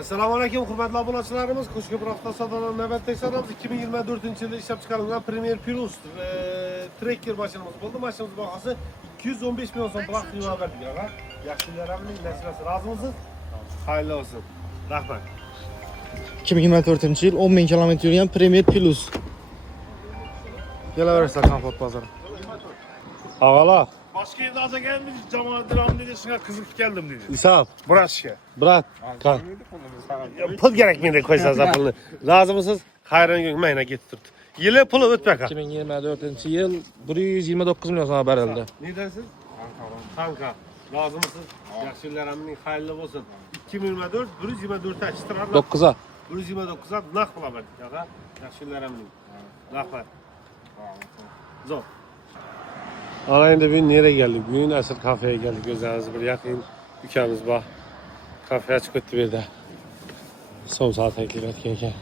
Assalomu alaykum, hurmatli obunachilarimiz. Qo'shko'pir avtosalonida navbatdagi savdomiz 2024-yilda ishlab chiqarilgan Premier Plus trekker mashinamiz bo'ldi. Mashinamiz bahosi 215 million so'm bilan qiymat berdik. Yaxshilarimning nasibasi rozimisiz? Xayrli olsun. Rahmat. 2024 yil 10 000 kilometr yurgan Premier Plus. Kelaverasizlar komfort bozori. Ağala. Başka yerde aza gelmedi, Cemal Diram dedi, şuna kızıp geldim dedi. İsaf. Buraşka. Brat. Kal. Pul gerekmeydi koysanız pulunu. Razı mısınız? Hayran gün meyne getirdi. Yılı pulu ötmek ha. 2024 yil 129 milyon so'm berildi. Ne dersin? Kanka. Razı mısınız? Yaxshilarimning xayrli olsun. 2024 124 açtırar. 9'a. 129'a naq qilaverdik. Yaxshilarimning. Rahmat. Zor. Ana endi bugün nereye geldik? Bugün Asır kafeye geldik. Gözleriniz bir yakın dükkanımız var. Kafe açık etti bir de. Son saat teklif etken.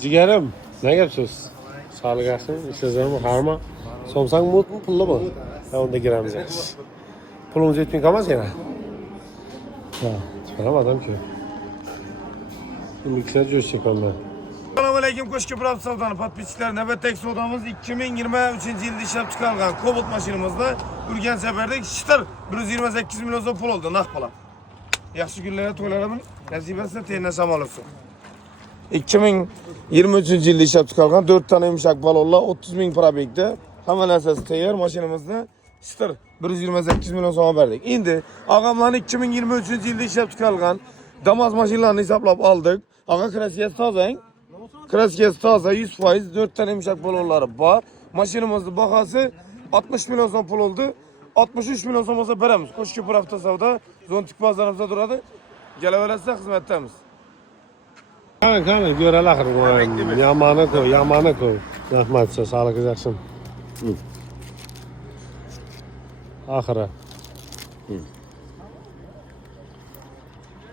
Ciğerim, ne yapıyorsunuz? Sağlık olsun, işleyeceğim mi? Harma. Somsan mut mu, pullu mu? Ya onda giremeyeceğiz. Pulumuz etmeyin kalmaz gene. Ha, çıkaram adam ki. Şimdi ikisine coşacak ondan. Selamünaleyküm Qo'shko'pir avtosaloni podpischilar. Navbatdagi savdomiz 2023 yilda ishlab chiqarilgan Cobalt mashinamizda Urgan safarda shitir 128 million so'm pul oldi, naq pul. Yaxshi kunlarga to'ylarimiz nasibasi tena shamol olsun. 2023 yilda ishlab chiqarilgan 4 tane yumshoq balonlar 30 ming probegda. Hamma narsasi tayyor mashinamizda shitir 128 million so'm berdik. Endi og'amlarning 2023 yilda ishlab chiqarilgan Damas mashinalarini hisoblab oldik. Ağa kraskasi tozang. Kraskasi toza 100%, 4 tane yumshoq balonlari bor. Mashinamizning bahosi 60 million so'm pul oldi. 63 million so'm olsa beramiz. Qo'shko'pir avtosavdo zontik bozorimizda turadi. Kelaverasizlar, xizmatdamiz. Qani, görelim axir. Yamani koy. Rahmat, sağlık olsun. Axiri.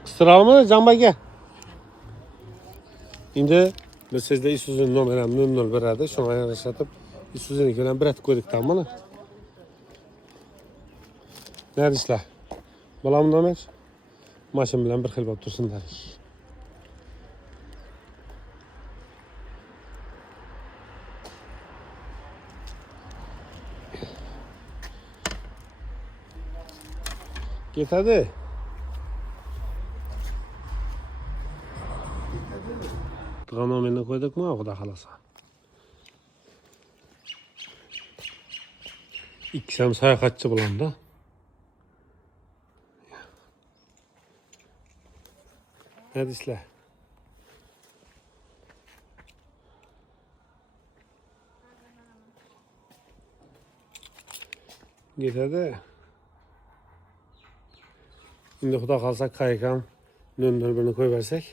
Qistiralmi Jambaka? Endi biz sizda Isuzu nomerini 00 beradi. Shunga yarashatib Isuzu'ni bilan bir atib qo'ydik tammi? Ne deysizlar? Balam nomer? Mashin bilan bir xil bo'lib tursinlar. Ketadi. Nomerini qo'ydikmi, xudo xolasa. İkisi ham sayohatchi bo'ladi. Ne deysizlar? Ketadi. Endi xudo xolasa qaykam 00 qo'yib bersak.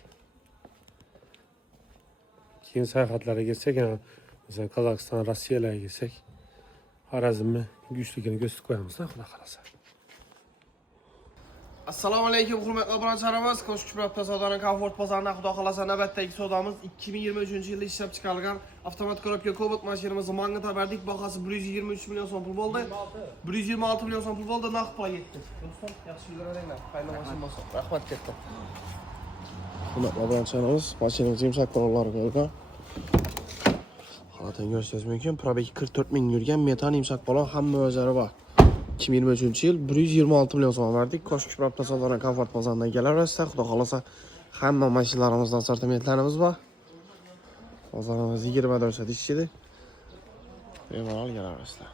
Keyin sayohatlarga ketsak, mesela Qozog'iston, Rossiyalarga ketsak, Xorazmni kuchligini ko'rsatib qo'yamiz-da, xudo xolasa. Assalomu alaykum hurmatli obunachilarimiz. Qo'shko'pir avtosavdoning komfort bozorida xudo xolasa navbatdagi savdomiz 2023-yilda ishlab chiqarilgan avtomat korobka Cobalt mashinamizni manga berdik. Bahosi 123 million so'm pul bo'ldi. 126 million so'm pul bo'ldi, naq pulga yetdi. Do'stlar, yaxshi yuraveringlar. Xayrli mashina bo'lsin. Rahmat katta. Hurmatli obunachilarimiz, mashinamiz yumshoq balonlari ko'rgan. Holatini ko'rishingiz mumkin. Probeg 44 ming yurgan metan yumshoq balon hamma o'zlari bor. 2023 yil 126 million so'm verdik. Qo'shko'pir avtosaloni komfort bozoridan kelaverasizlar. Xudo xolasa hamma mashinalarimizdan sortimentlarimiz bor. Bozorimiz 24 ishchida. Bemalol kelaverasizlar.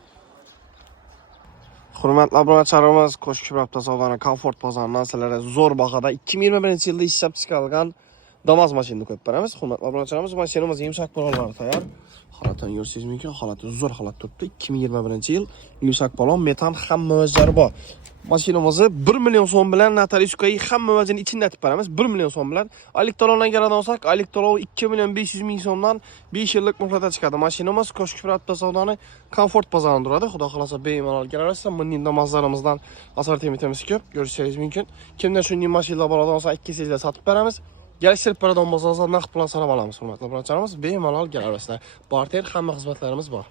Hurmatli obunachilarimiz, Qo'shko'pir avtosaloni komfort bozori narsalari zo'r bahoda 2021 yilda ishlab chiqarilgan Damas mashinani ko'rib beramiz. Hurmatli obunachilarimiz, mashinamiz yumshoq balonlari tayyor. Holatini ko'rishingiz mumkin. Holati zo'r holat turibdi. 2021 yil yumshoq balon, metan hamma o'zlari bor. Mashinamizni 1 million so'm bilan Nataliska'yı hamma o'zini ichida atib beramiz. 1 million so'm bilan. Alektalondan keladigan olsak, Alektalon 2 million 500 ming so'mdan 5 yillik muhlatga chiqadi. Mashinamiz Qo'shko'pir avtosavdoni komfort bozorida turadi. Xudo xolasa bemalol kelaverasizlar. Bunday namozlarimizdan assortimentimiz ko'p, ko'rishingiz mumkin. Kimda shunday mashinalar bo'ladigan olsa, 2 sizga sotib beramiz. Geliştirib beradigan bo'lsangiz, naqd pul sanab olamiz. Hurmatli obunachilarimiz, bemalol kelaverasizlar. Barter hamma xizmatlarimiz bor.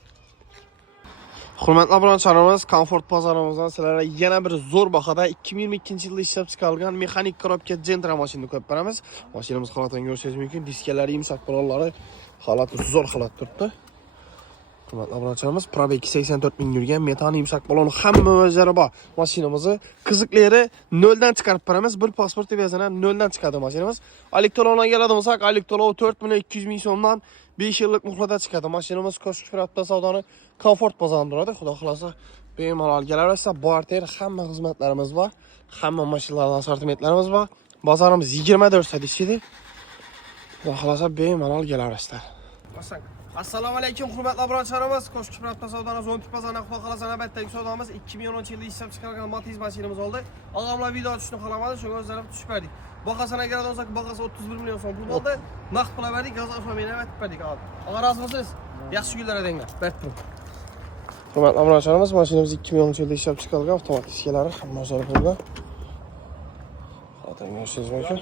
Hurmatli obunachilarimiz, Comfort bozorumizdan sizlarga yana bir zo'r bahada 2022-yilda ishlab chiqarilgan mexanik korobka Gentra mashinani ko'rib beramiz. Mashinamiz holatini ko'rishingiz mumkin. Diskalari, yumshoq balonlari holati zo'r holatda turibdi. Hurmatli obunachilarimiz, probegi 84 ming yurgan, metan yumshoq balon hamma o'zlari bor. Mashinamizni qiziqlari 0 dan chiqarib beramiz. Bir pasport vazini 0 dan chiqadi mashinamiz. Alik to'lovga keladigan bo'lsak, alik to'lov 4 million 200 ming so'mdan 5 yillik muhlada chiqadi. Mashinamiz Koshki Prapta savdoni Comfort bozorida turadi. Xudo xolasa bemalol kelaversa, barter hamma xizmatlarimiz bor. Hamma mashinalardan assortimentlarimiz bor. Bozorimiz 24 soat ishlaydi. Xudo xolasa bemalol kelaverasizlar. Assalomu alaykum hurmatli obunachilarimiz. Koshki Prapta savdoni Zontik bozorida xudo xolasa navbatdagi savdomiz 2010-yilda ishlab chiqarilgan Matiz mashinamiz oldi. Og'amlar video tushishni xohlamadi, shunga o'zlari tushib berdik. Bahasına göre de olsak bahası 31 milyon son pul oldu. Naqd pula verdik, gaz avtomobiline verdik verdik abi. Allah razı olsun. Yaxshi günlere dengar. Berdim. Hurmatli obunachilarimiz, mashinamiz 2010-yilda ishlab chiqarilgan avtomatik diskalari hamma o'zlari bo'lgan. Hozir ko'rishingiz mumkin.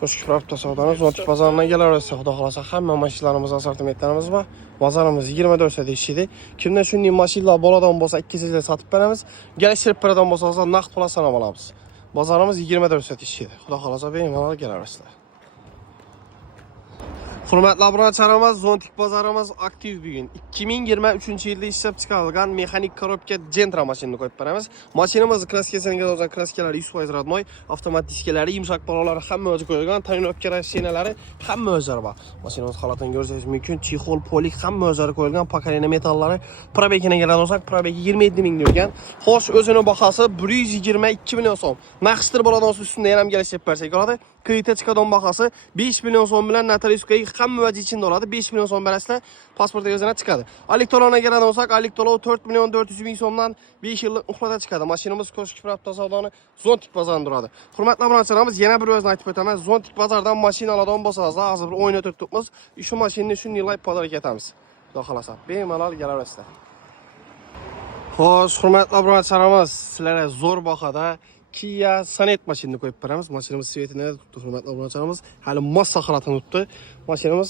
Koshki Prapta savdoni Zontik bozoridan kelaversa, xudo xolasa hamma mashinalarimiz, assortimentlarimiz bor. Bozorimiz 24 soat ishlaydi. Kimda shunday mashinalar bo'ladigan bo'lsa, 2 sizga sotib beramiz. Kelishtirib beradigan bo'lsa, naqd pula sanab olamiz. Bozorimiz 24 soat ishlaydi. Xudo xolasa bemalol kelaverasizlar. Hurmatli obunachilarimiz, Zontik bozorimiz aktiv bugun. 2023-yilda ishlab chiqarilgan mexanik korobka Gentra mashinani qo'yib beramiz. Mashinamiz kraskasiga o'zgan kraskalari 100% radnoy, avtomat diskalari, yumshoq balonlari hamma o'zi qo'yilgan, tayinlovka rashinalari hamma o'zlari bor. Mashinamiz holatini ko'rishingiz mumkin. Chexol, polik hamma o'zlari qo'yilgan, pakalina metallari. Probegini kelgan bo'lsak, probegi 27 ming bo'lgan. Xo'sh, o'zining bahasi 122 million so'm. Naqshtir bo'ladigan ustida yana ham kelishib bersak bo'ladi. Kreditga chiqadigan bahasi 5 million so'm bilan notariuskaga hamma vaji ichida oladi. 5 million so'm berasizlar, pasportga o'zina chiqadi. Alik to'lovga keladigan bo'lsak, alik to'lov 4 million 400 ming so'mdan 5 yillik muhlada chiqadi. Mashinamiz Koshki Prapta savdoni Zontik bozorida turadi. Hurmatli obunachilarimiz, yana bir o'zini aytib o'taman. Zontik bozordan mashina oladigan bo'lsangiz, hozir bir o'yin o'tiribmiz. Shu mashinani shunday layp podarka ketamiz. Xudo xolasa, bemalol kelaverasizlar. Xo'sh, hurmatli obunachilarimiz, sizlarga zo'r bahada Kia Sonet mashinani qo'yib beramiz. Mashinamiz svetini tutdi, hurmatli obunachilarimiz. Hali massa holatini tutdi. Mashinamiz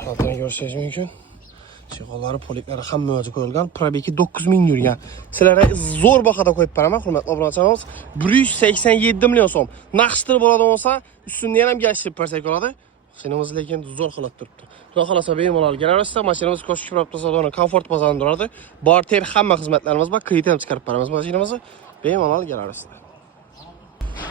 holatini ko'rishingiz mumkin. Cheg'ollari, poliklari hamma o'zi qo'yilgan. Probegi 9 ming yurgan. Sizlarga zo'r bahada qo'yib beraman, hurmatli obunachilarimiz. 187 million so'm. Naqshtir bo'ladigan bo'lsa, ustini ham kelishtirib bersak bo'ladi. Mashinamiz lekin zo'r holatda turibdi. Xudo xolasa bemalol kelaverasizlar. Mashinamiz Koshki Prapta savdoni Comfort bozorida turadi. Barter hamma xizmatlarimiz bor. Kredit ham chiqarib beramiz mashinamizni. Bemalol kelaverasizlar.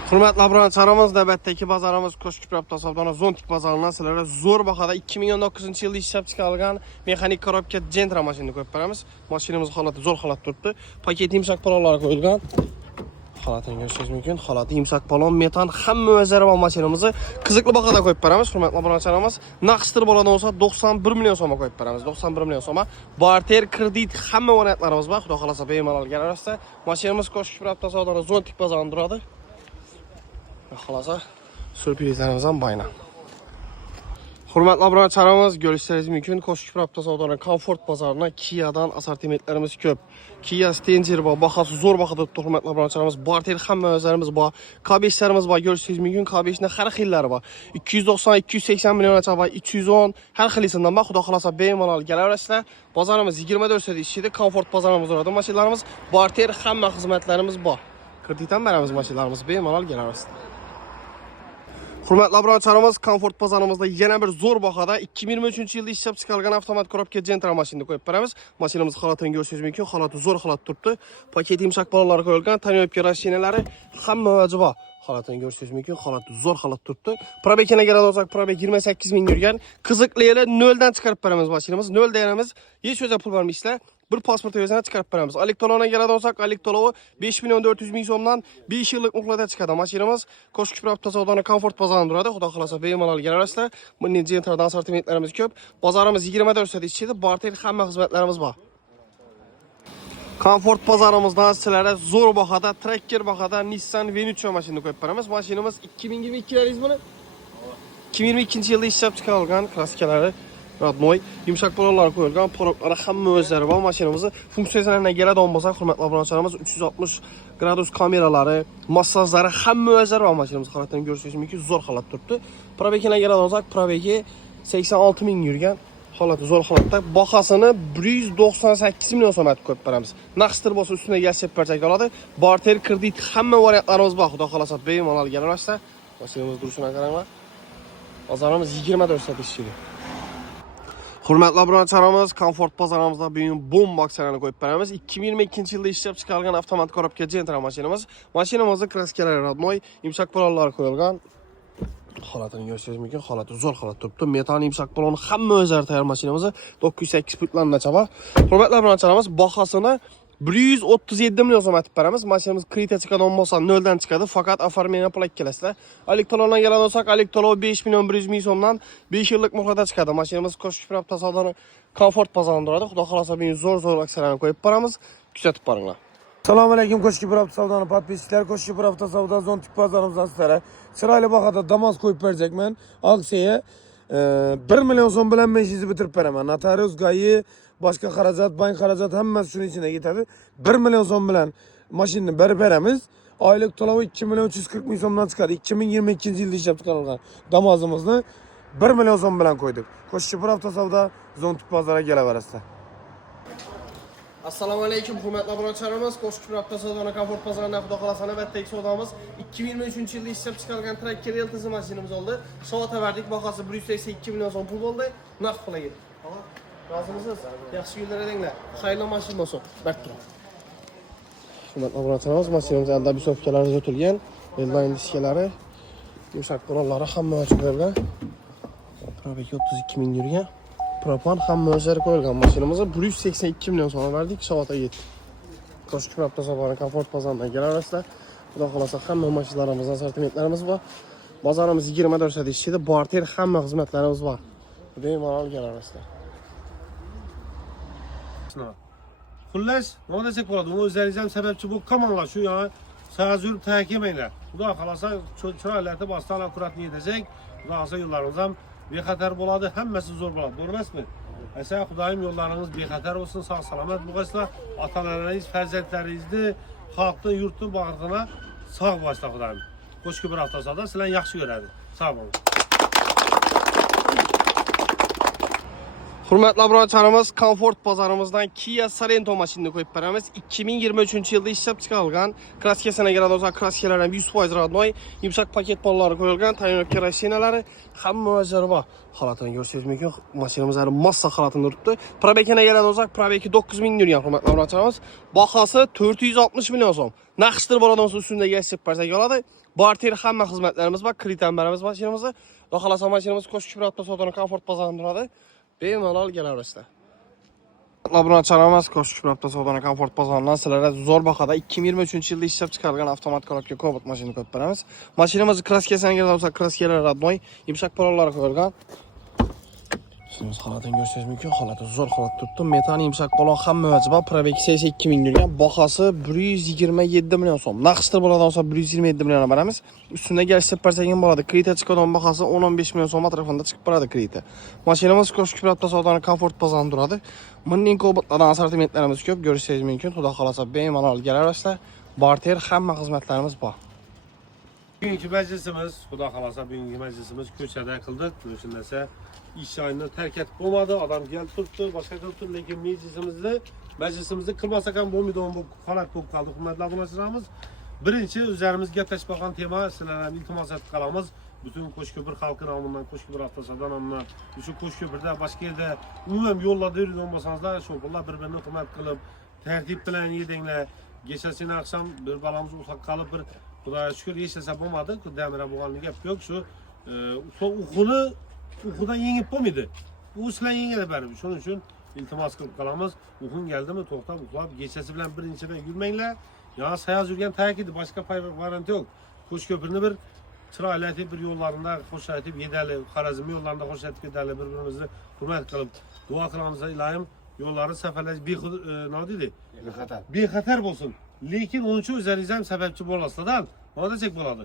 Hurmatli obunachilarimiz, navbatdagi bozorimiz Koshki Prapta savdoni Zontik bozoridan sizlarga zo'r bahada 2019-yilda ishlab chiqarilgan mexanik korobka Gentra mashinani qo'yib beramiz. Mashinamiz holati zo'r holatda turibdi. Paket yumshoq balonlar qo'yilgan. Holatini ko'rishingiz mumkin. Holati yumshoq balon, metan hamma o'zlari bor mashinamizni qiziqli bahada qo'yib beramiz. Hurmatli obunachilarimiz, naqshtir bo'ladigan bo'lsa 91 million so'mga qo'yib beramiz. 91 million so'mga. Barter, kredit hamma variantlarimiz bor. Xudo xolasa bemalol kelaverasizlar. Mashinamiz Koshki Prapta savdoni Zontik bozorida turadi. Xolasa sürprizlarimiz ham bayna. Hurmatli obunachilarimiz, ko'rishingiz mumkin. Koshki Prapta savdoni Comfort bozorida Kia'dan assortimentlarimiz ko'p. Kia Stenger bor, bahasi zo'r bahada turibdi. Hurmatli obunachilarimiz, barter hamma o'zlarimiz bor. K5'larimiz bor, ko'rishingiz mumkin. K5'ning har xillari bor. 290, 280 milliongacha bor, 310 har xillisidan bor. Xudo xolasa bemalol kelaverasizlar. Bozorimiz 24 soat ishlaydi. Comfort bozorimiz turadi. Mashinalarimiz barter hamma xizmatlarimiz bor. Kredit ham beramiz mashinalarimiz, bemalol kelaverasizlar. Hurmatli obunachilarimiz, Comfort bozorimizda yana bir zo'r bahada 2023-yilda ishlab chiqarilgan avtomat korobka Gentra mashinani qo'yib beramiz. Mashinamiz holatini ko'rishingiz mumkin. Holati zo'r holatda turibdi. Paket yumshoq balonlari qo'yilgan, tayinlovka rashinalari hamma vaji bor. Holatini ko'rishingiz mumkin. Holati zo'r holatda turibdi. Probegini keladigan bo'lsak, probeg 28 ming yurgan. Qiziqlilar 0 dan chiqarib beramiz mashinamiz. 0 deganimiz, hech o'zi pul bermaysizlar. Bir pasport o'zini chiqarib beramiz. Alik to'lovga keladigan bo'lsak, alik to'lovi 5 million 400 ming so'mdan 5 yillik muhlada chiqadi. Mashinamiz Koshki Prapta savdoni Comfort bozorida turadi. Xudo xolasa bemalol kelaverasizlar. Bunday Gentradan assortimentlarimiz ko'p. Bozorimiz 24 soat ishlaydi. Barter hamma xizmatlarimiz bor. Comfort bozorimizdan sizlarga zo'r bahada, tracker bahada Nissan Venuccio mashinani qo'yib beramiz. Mashinamiz 2022 buni 2022-yilda ishlab chiqarilgan, kraskalari radnoy, yumshoq balonlar qo'yilgan, poroqlari hamma o'zlari bor. Mashinamizni funksiyalariga keladigan bo'lsak, hurmatli obunachilarimiz, 360 gradus kameralari, massajlari hamma o'zlari bor. Mashinamiz holatini ko'rishingiz mumkin, zo'r holatda turibdi. Probegini keladigan bo'lsak, probegi 86 ming yurgan. Holati zo'r holatda. Bahasini 198 million so'm aytib qo'yib beramiz. Naqstir bo'lsa ustiga yashab bersak oladi. Barter kredit hamma variantlarimiz bor. Xudo xolasa bemalol kelaversa, mashinamiz durishini qaranglar. Bozorimiz 24 soat ishlaydi. Hurmatli obunachilarimiz, Comfort bozorimizda bugun bomba aksiyani qo'yib beramiz. 2022-yilda ishlab chiqarilgan avtomat korobka Gentra mashinamiz. Mashinamizda kraskalari radnoy, yumshoq polonlar qo'yilgan. Holatini ko'rishingiz mumkin. Holati zo'r holat turibdi. Metan yumshoq polon hamma o'zlari tayyor mashinamiz. 908 putlardan chaba. Hurmatli obunachilarimiz, bahosini 137 million so'm aytib beramiz. Mashinamiz kredit chiqadigan bo'lsa 0 dan chiqadi. Faqat оформление pul kelasizlar. Alik to'lovdan kelgan bo'lsak, alik to'lov 5 million 100 ming so'mdan 5 yillik muhlatda chiqadi. Mashinamiz Qo'shki Pravda savdoni Comfort bozorida turadi. Xudo xolasa bugun zo'r aksiyalarni qo'yib beramiz. Kuzatib boringlar. Assalomu alaykum Qo'shki Pravda savdoni podpischilar. Qo'shki Pravda savdo zon tip bozorimizdan sizlarga chiroyli bahada Damas qo'yib berjakman. Aksiya 1 million so'm bilan meshingizni bitirib beraman. Notarius, gayi, boshqa xarajat, bank xarajat hammasi shuning ichiga ketadi. 1 million so'm bilan mashinani berib beramiz. Oylik to'lovi 2 million 340 ming so'mdan chiqadi. 2022-yilda ishlab chiqarilgan Damazimizni 1 million so'm bilan qo'ydik. Qo'shki Pravda savdo zon tip bozoriga kelaverasizlar. Assalomu alaykum hurmatli obunachilarimiz. Qo'shki Pravda savdoni Comfort bozorida xudo xolasa navbatdagi savdomiz 2023-yilda ishlab chiqarilgan Tracker LTZ mashinamiz oldi. Sovg'a berdik, bahasi 182 million so'm pul bo'ldi. Naqd pulga ketdi. Rozimisiz? Yaxshi kunlar edinglar. Xayrli mashina bo'lsin. Barka. Hurmatli obunachilarimiz, mashinamiz aldabisovkalari o'tilgan. Inline diskalari, yumshoq polonlari hamma o'chib qo'yilgan. Probek 32 ming yurgan. Propan hamma o'zlari qo'yilgan mashinamizga 182 million so'm berdik, Shovotga yetdi. Qo'shki Pravda savdoni Comfort bozoridan kelaverasizlar. Xudo xolasa hamma mashinalarimiz, assortimentlarimiz bor. Bozorimiz 24 soat ishlaydi. Barter hamma xizmatlarimiz bor. Bemalol kelaverasizlar. Xullas, nima desak bo'ladi? Uni o'zlaringiz ham sababchi bo'lib qolmanglar. Shu yana saat yurib ta'kimanglar. Xudo xolasa chiroylarni bostan akkuratni yedasak, xudo xolasa yo'llarimiz ham bexatar bo'ladi, hammasi zo'r bo'ladi. Bo'lmasmi? Asa Xudoyim yo'llaringiz bexatar bo'lsin, sog' salomat bo'linglar. Ota-onalaringiz, farzandlaringizni, xalqni, yurtni bag'rig'ina sog' bo'lsin Xudoyim. Qo'shki bir hafta savdo sizlarni yaxshi ko'radi. Sog' bo'ling. Hurmatli obunachilarimiz, Comfort bozorimizdan Kia Sorento mashinani qo'yib beramiz. 2023-yilda ishlab chiqarilgan, kraskasini keladi bo'lsa, kraskalar ham 100% radnoy, yumshoq paket pollari qo'yilgan, tayyorlab rashinalari hamma o'zlari bor. Holatini ko'rishingiz mumkin. Mashinamiz hali massa holatida turibdi. Probekini keladi bo'lsa, probeki 9 ming yurgan hurmatli obunachilarimiz. Bahasi 460 million so'm. Naqshtir bo'ladigan bo'lsa, ustida yashib bersak oladi. Barter hamma xizmatlarimiz bor, kreditan beramiz mashinamizga. Xudo xolasa mashinamiz Qo'shki Pravda savdoni Comfort bozorida turadi. Bemalol kelaverasizlar. Obunachilarimiz, Qo'shki Pravda savdoni Comfort bozoridan sizlarga zo'r bahada 2023-yilda ishlab chiqarilgan avtomat korobka Cobalt mashinani qo'yib beramiz. Mashinamiz kraskasiga kelsa, kraskalar radnoy, yumshoq polonlar qo'yilgan. Siz holatini ko'rishingiz mumkin. Holati zo'r holat turibdi. Metan yumshoq polon hamma o'ziba, probek 82 ming yurgan, bahasi 127 million so'm. Naqshtir bo'ladigan bo'lsa 127 million beramiz. Ustida kelishib bersak ham bo'ladi. Kredit chiqadigan bahasi 10-15 million so'm atrofida chiqib boradi kredit. Mashinamiz Qo'shki Pravda savdoni Comfort bozorida turadi. Bunning Cobaltlardan assortimentlarimiz ko'p, ko'rishingiz mumkin. Xudo xolasa bemalol kelaverasizlar. Barter hamma xizmatlarimiz bor. Bugungi majlisimiz, xudo xolasa bugungi majlisimiz ko'chada qildik. Shundasa ish joyini tark etib bo'lmadi, odam kelib turibdi, boshqa qilib turibdi, lekin majlisimizni qilmasak ham bo'lmaydi, bu holat bo'lib qoldi. Hurmatli obunachilarimiz, birinchi o'zlarimiz gaplashib qolgan tema, sizlarga iltimos etib qolamiz. Butun Qo'shko'pir xalqi nomidan, Qo'shko'pir avtosavdo nomidan, shu Qo'shko'pirda boshqa yerda umuman yo'llarda yurgan bo'lsangizlar, shu pullar bir-birini hurmat qilib, tartib bilan yedinglar. Kechasini oqshom bir balamiz uxlab qolib, bir Xudoga shukr yashasa bo'lmadi, damira bo'lganini gap yo'q. Shu uxudan yengib bo'lmaydi. U sizlar yengadi baribir. Shuning uchun iltimos qilib qolamiz. Uxun keldimi, to'xtab uxlab, kechasi bilan birinchidan yurmanglar. Yana sayoz yurgan ta'kidi, boshqa variant yo'q. Qo'shko'pirni bir chiroyli etib, bir yo'llarida xo'shlatib yedali, Xorazm yo'llarida xo'shlatib yedali, bir-birimizni hurmat qilib duo qilamiz. Ilohim yo'llari safarlash bexatar bo'lsin. Lekin onun uchun o'zlaringiz ham sababchi bo'lasizlar. Nima desak bo'ladi?